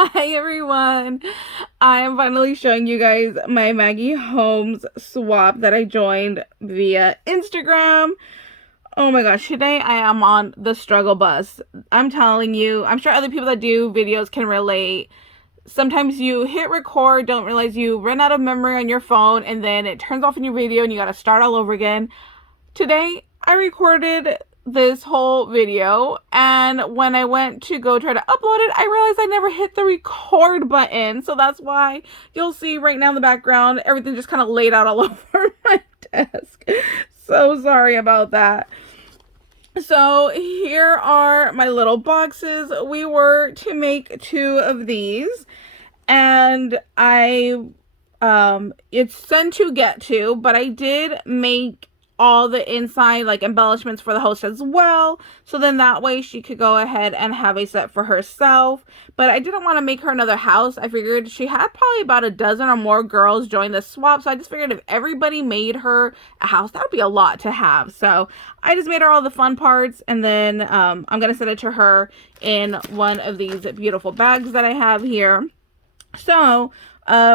Hi everyone. I am finally showing you guys my Maggie Holmes swap that I joined via Instagram. Oh my gosh, today I am on the struggle bus. I'm telling you, I'm sure other people that do videos can relate. Sometimes you hit record, don't realize you run out of memory on your phone, and then it turns off in your video and you gotta start all over again. Today I recorded this whole video, and when I went to go try to upload it, I realized I never hit the record button. So that's why you'll see right now in the background everything just kind of laid out all over my desk. So sorry about that. So here are my little boxes. We were to make 2 of these, and it's sent to get to, but I did make all the inside like embellishments for the host as well, so then that way she could go ahead and have a set for herself. But I didn't want to make her another house. I figured she had probably about a dozen or more girls join the swap, so I just figured if everybody made her a house, that would be a lot to have. So I just made her all the fun parts, and then I'm gonna send it to her in one of these beautiful bags that I have here. So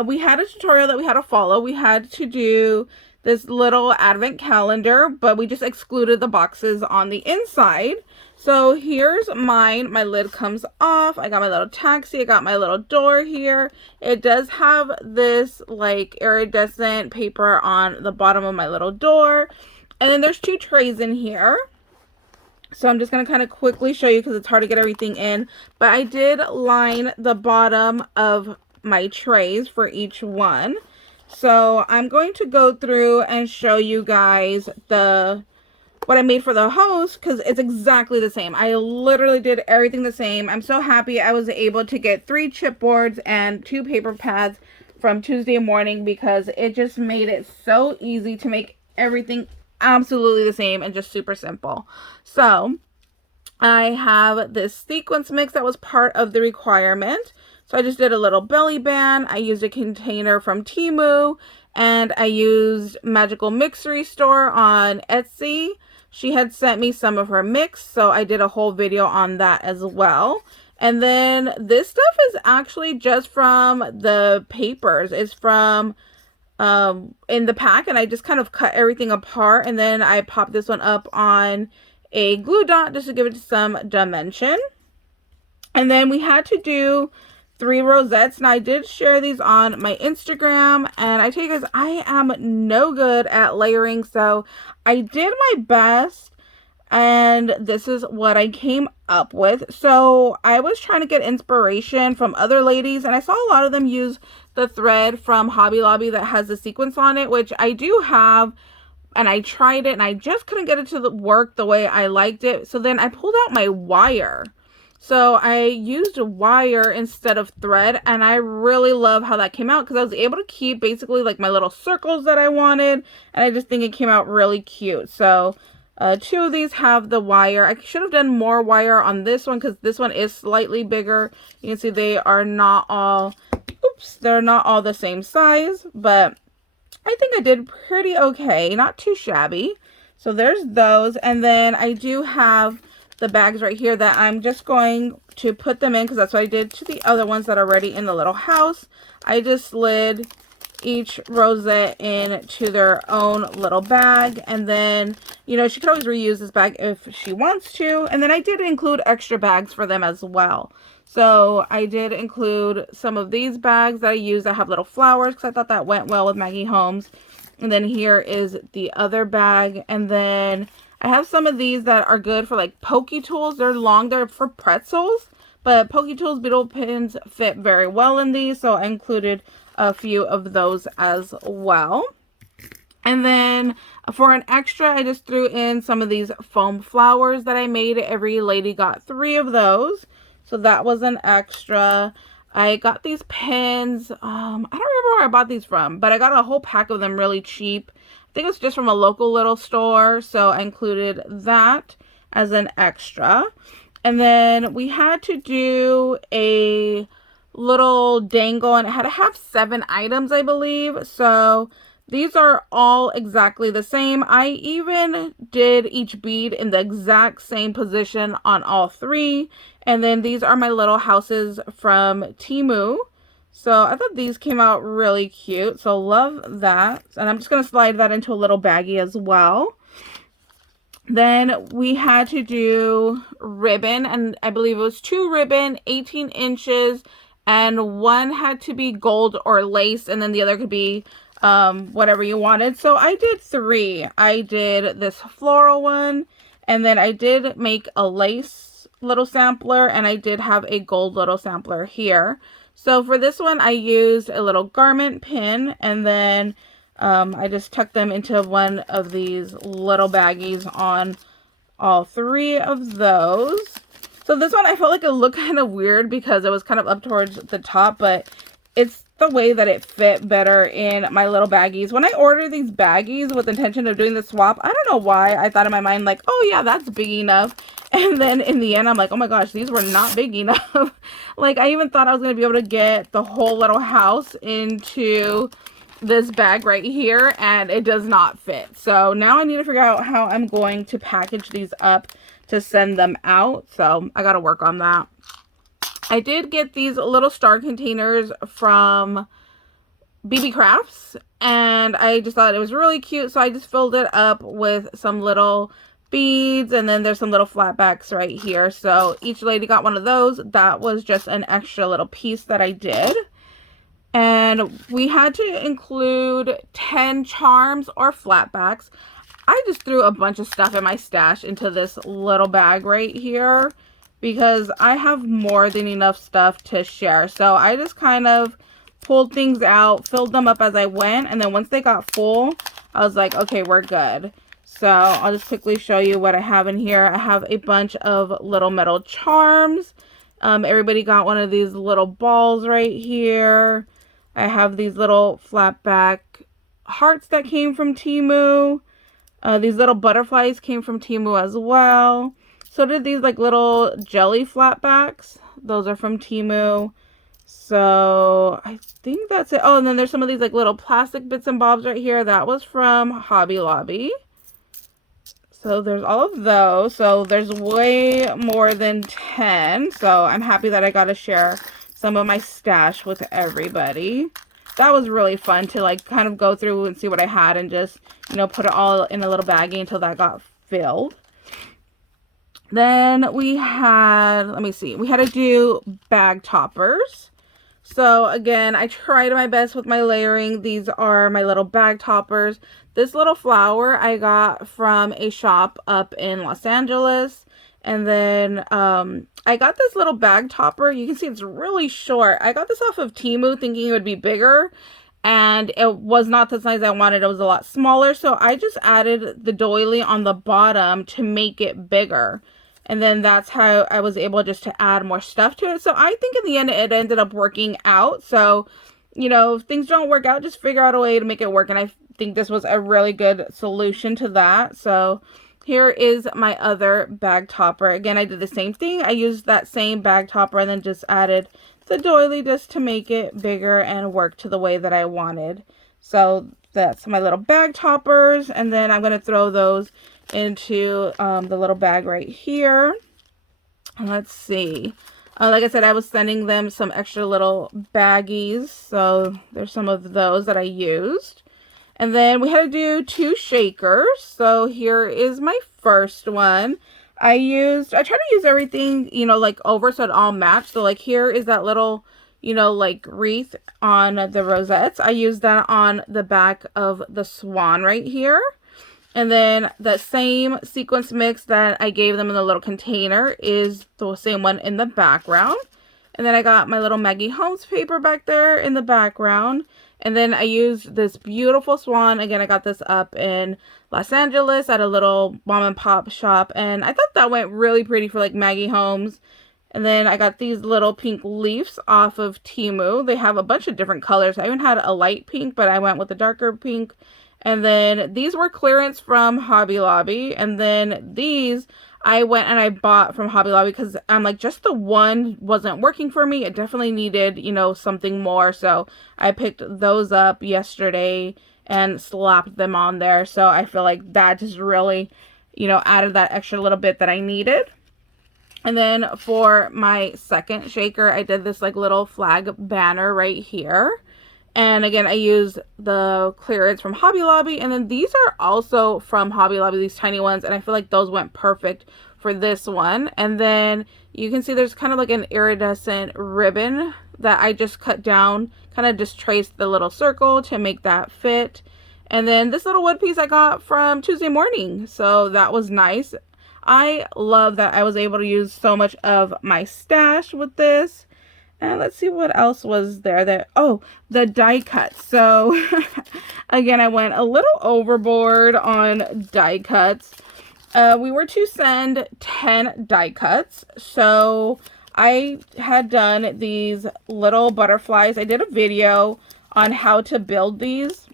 we had a tutorial that we had to follow. We had to do this little advent calendar, but we just excluded the boxes on the inside. So here's mine. My lid comes off. I got my little taxi. I got my little door here. It does have this like iridescent paper on the bottom of my little door. And then there's 2 trays in here. So I'm just going to kind of quickly show you because it's hard to get everything in. But I did line the bottom of my trays for each one. So I'm going to go through and show you guys what I made for the host, because it's exactly the same. I literally did everything the same. I'm so happy I was able to get 3 chipboards and 2 paper pads from Tuesday morning, because it just made it so easy to make everything absolutely the same and just super simple. So I have this sequence mix that was part of the requirement. So I just did a little belly band. I used a container from Temu, and I used Magical Mixery Store on Etsy. She had sent me some of her mix, so I did a whole video on that as well. And then this stuff is actually just from the papers. It's from in the pack, and I just kind of cut everything apart, and then I popped this one up on a glue dot just to give it some dimension. And then we had to do 3 rosettes. Now I did share these on my Instagram, and I tell you guys, I am no good at layering, so I did my best, and this is what I came up with. So I was trying to get inspiration from other ladies, and I saw a lot of them use the thread from Hobby Lobby that has the sequence on it, which I do have, and I tried it and I just couldn't get it to work the way I liked it. So then I pulled out my wire. So I used wire instead of thread, and I really love how that came out, because I was able to keep basically like my little circles that I wanted, and I just think it came out really cute. So 2 of these have the wire. I should have done more wire on this one, because this one is slightly bigger. You can see they are not all, they're not all the same size, but I think I did pretty okay, not too shabby. So there's those, and then I do have the bags right here that I'm just going to put them in, because that's what I did to the other ones that are already in the little house. I just slid each rosette into their own little bag, and then, you know, she could always reuse this bag if she wants to. And then I did include extra bags for them as well. So I did include some of these bags that I use that have little flowers, because I thought that went well with Maggie Holmes. And then here is the other bag, and then I have some of these that are good for like pokey tools. They're long, they're for pretzels, but pokey tools, beetle pins fit very well in these, so I included a few of those as well. And then for an extra, I just threw in some of these foam flowers that I made. Every lady got 3 of those, so that was an extra. I got these pins. I don't remember where I bought these from, but I got a whole pack of them really cheap. I think it's just from a local little store, so I included that as an extra. And then we had to do a little dangle, and it had to have 7 items, I believe. So These are all exactly the same. I even did each bead in the exact same position on all three. And then these are my little houses from Temu. So I thought these came out really cute. So love that. And I'm just going to slide that into a little baggie as well. Then we had to do ribbon, and I believe it was 2 ribbon, 18 inches, and one had to be gold or lace, and then the other could be whatever you wanted. So I did 3. I did this floral one, and then I did make a lace little sampler, and I did have a gold little sampler here. So for this one, I used a little garment pin, and then I just tucked them into one of these little baggies on all 3 of those. So this one, I felt like it looked kind of weird because it was kind of up towards the top, but it's the way that it fit better in my little baggies. When I ordered these baggies with the intention of doing the swap, I don't know why I thought in my mind like, oh yeah, that's big enough. And then in the end, I'm like, oh my gosh, these were not big enough. Like I even thought I was going to be able to get the whole little house into this bag right here, and it does not fit. So now I need to figure out how I'm going to package these up to send them out. So I got to work on that. I did get these little star containers from BeeBeeCrafts, and I just thought it was really cute. So I just filled it up with some little beads, and then there's some little flat backs right here. So each lady got one of those. That was just an extra little piece that I did. And we had to include 10 charms or flatbacks. I just threw a bunch of stuff in my stash into this little bag right here because I have more than enough stuff to share. So I just kind of pulled things out, filled them up as I went, and then once they got full, I was like, okay, we're good. So I'll just quickly show you what I have in here. I have a bunch of little metal charms. Everybody got one of these little balls right here. I have these little flat back hearts that came from Temu. These little butterflies came from Temu as well. So did these like little jelly flat backs. Those are from Temu. So I think that's it. Oh, and then there's some of these like little plastic bits and bobs right here. That was from Hobby Lobby. So there's all of those. So there's way more than 10. So I'm happy that I got to share some of my stash with everybody. That was really fun to like kind of go through and see what I had and just, you know, put it all in a little baggie until that got filled. Then we had, let me see, we had to do bag toppers. So again, I tried my best with my layering. These are my little bag toppers. This little flower I got from a shop up in Los Angeles. And then I got this little bag topper. You can see it's really short. I got this off of Temu thinking it would be bigger, and it was not the size I wanted. It was a lot smaller. So I just added the doily on the bottom to make it bigger. And then that's how I was able just to add more stuff to it. So I think in the end it ended up working out. So, you know, if things don't work out, just figure out a way to make it work. And I think this was a really good solution to that. So here is my other bag topper. Again, I did the same thing. I used that same bag topper and then just added the doily just to make it bigger and work to the way that I wanted. So that's my little bag toppers. And then I'm going to throw those into the little bag right here. And let's see. Like I said, I was sending them some extra little baggies. So there's some of those that I used. And then we had to do 2 shakers. So here is my first one. I try to use everything, you know, like over so it all matched. So like here is that little, you know, like wreath on the rosettes. I used that on the back of the swan right here. And then the same sequence mix that I gave them in the little container is the same one in the background. And then I got my little Maggie Holmes paper back there in the background. And then I used this beautiful swan. Again, I got this up in Los Angeles at a little mom and pop shop. And I thought that went really pretty for like Maggie Holmes. And then I got these little pink leaves off of Temu. They have a bunch of different colors. I even had a light pink, but I went with a darker pink. And then these were clearance from Hobby Lobby. And then these I went and I bought from Hobby Lobby because I'm like, just the one wasn't working for me. It definitely needed, you know, something more. So I picked those up yesterday and slapped them on there. So I feel like that just really, you know, added that extra little bit that I needed. And then for my second shaker, I did this like little flag banner right here. And again, I used the clearance from Hobby Lobby. And then these are also from Hobby Lobby, these tiny ones. And I feel like those went perfect for this one. And then you can see there's kind of like an iridescent ribbon that I just cut down, kind of just traced the little circle to make that fit. And then this little wood piece I got from Tuesday Morning. So that was nice. I love that I was able to use so much of my stash with this. And let's see what else was there. Oh, the die cuts. So again, I went a little overboard on die cuts. We were to send 10 die cuts. So I had done these little butterflies. I did a video on how to build these.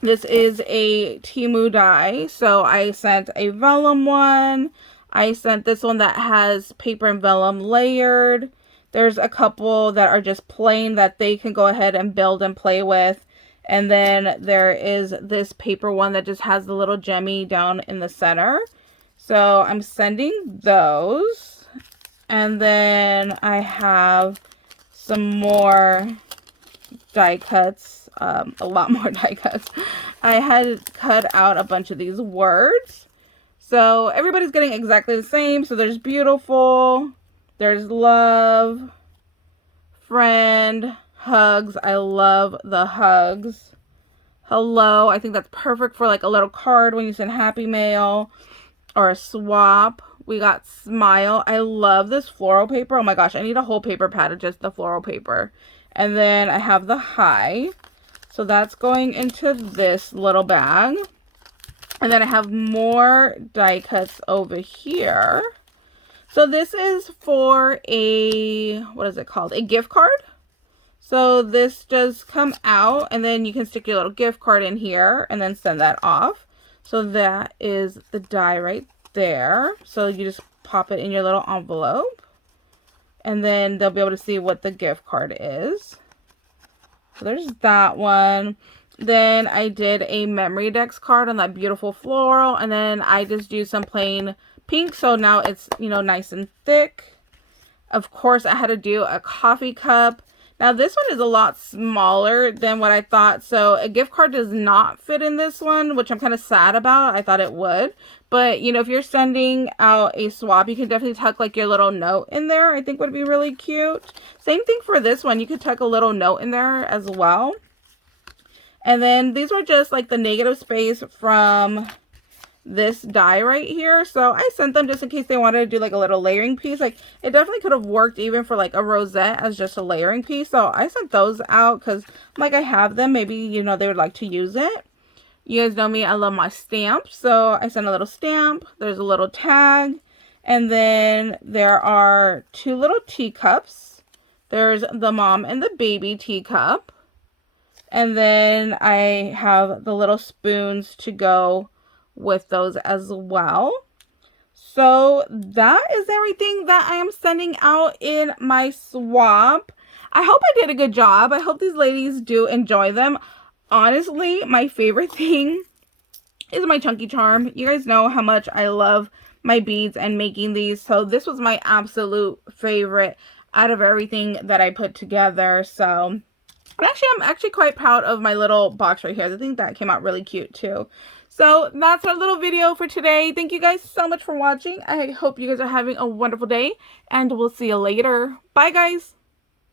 This is a Temu die. So I sent a vellum one. I sent this one that has paper and vellum layered. There's a couple that are just plain that they can go ahead and build and play with. And then there is this paper one that just has the little gemmy down in the center. So I'm sending those. And then I have some more die cuts. A lot more die cuts. I had cut out a bunch of these words. So everybody's getting exactly the same. So there's beautiful. There's love, friend, hugs. I love the hugs. Hello. I think that's perfect for like a little card when you send happy mail or a swap. We got smile. I love this floral paper. Oh my gosh, I need a whole paper pad of just the floral paper. And then I have the hi. So that's going into this little bag. And then I have more die cuts over here. So this is for a, what is it called? A gift card. So this does come out and then you can stick your little gift card in here and then send that off. So that is the die right there. So you just pop it in your little envelope and then they'll be able to see what the gift card is. So there's that one. Then I did a memory decks card on that beautiful floral and then I just used some plain pink, so now it's, you know, nice and thick. Of course, I had to do a coffee cup. Now this one is a lot smaller than what I thought, so a gift card does not fit in this one, which I'm kind of sad about. I thought it would, but you know, if you're sending out a swap, you can definitely tuck like your little note in there. I think would be really cute. Same thing for this one, you could tuck a little note in there as well. And then these were just like the negative space from this die right here. So I sent them just in case they wanted to do like a little layering piece. Like it definitely could have worked even for like a rosette as just a layering piece. So I sent those out because like I have them. Maybe, you know, they would like to use it. You guys know me, I love my stamps. So I sent a little stamp. There's a little tag. And then there are two little teacups. There's the mom and the baby teacup. And then I have the little spoons to go with those as well. So that is everything that I am sending out in my swap. I hope I did a good job. I hope these ladies do enjoy them. Honestly, my favorite thing is my chunky charm. You guys know how much I love my beads and making these. So this was my absolute favorite out of everything that I put together. So I'm actually quite proud of my little box right here. I think that came out really cute too. So that's our little video for today. Thank you guys so much for watching. I hope you guys are having a wonderful day and we'll see you later. Bye guys.